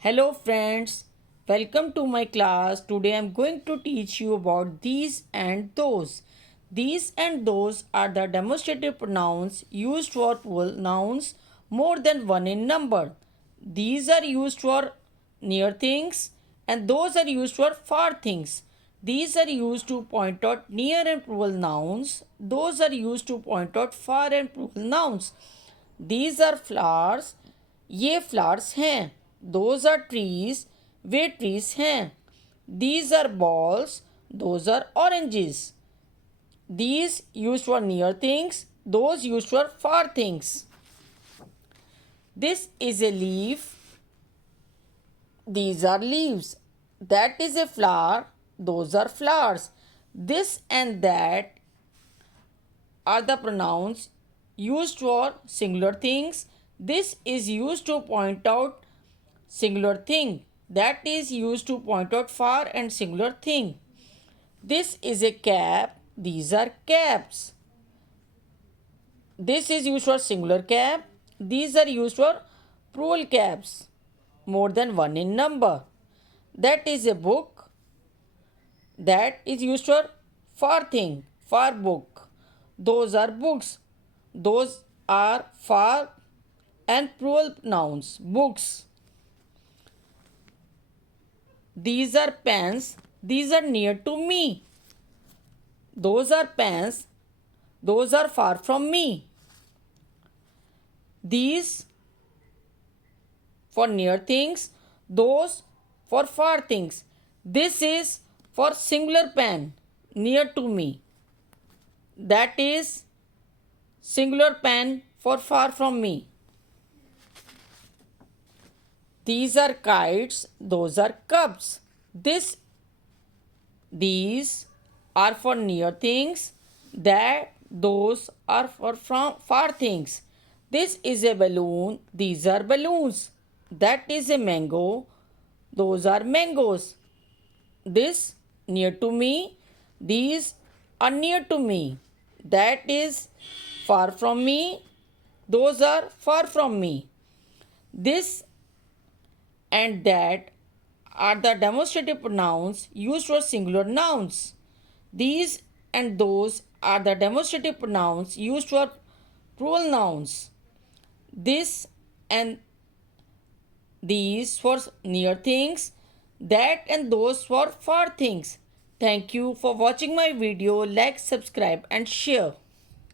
Hello friends, welcome to my class. Today I am going to teach you about these and those. These and those are the demonstrative pronouns used for plural nouns more than one in number. These are used for near things and those are used for far things. These are used to point out near and plural nouns. Those are used to point out far and plural nouns. These are flowers. ये flowers हैं. Those are trees. Way trees हैं. These are balls. Those are oranges. These used for near things. Those used for far things. This is a leaf. These are leaves. That is a flower. Those are flowers. This and that are the pronouns used for singular things. This is used to point out singular thing. That is used to point out far and singular thing. This is a cap. These are caps. This is used for singular cap. These are used for plural caps, more than one in number. That is a book. That is used for far thing, far book. Those are books. Those are far and plural nouns, books. These are pens. These are near to me. Those are pens. Those are far from me. These for near things. Those for far things. This is for singular pen, near to me. That is singular pen for far from me. These are kites. Those are cups. These are for near things. Those are for from far things. This is a balloon. These are balloons. That is a mango. Those are mangoes. This near to me. These are near to me. That is far from me. Those are far from me. This and that are the demonstrative pronouns used for singular nouns. These and those are the demonstrative pronouns used for plural nouns. This and these for near things, that and those for far things. Thank you for watching my video. Like, subscribe and share.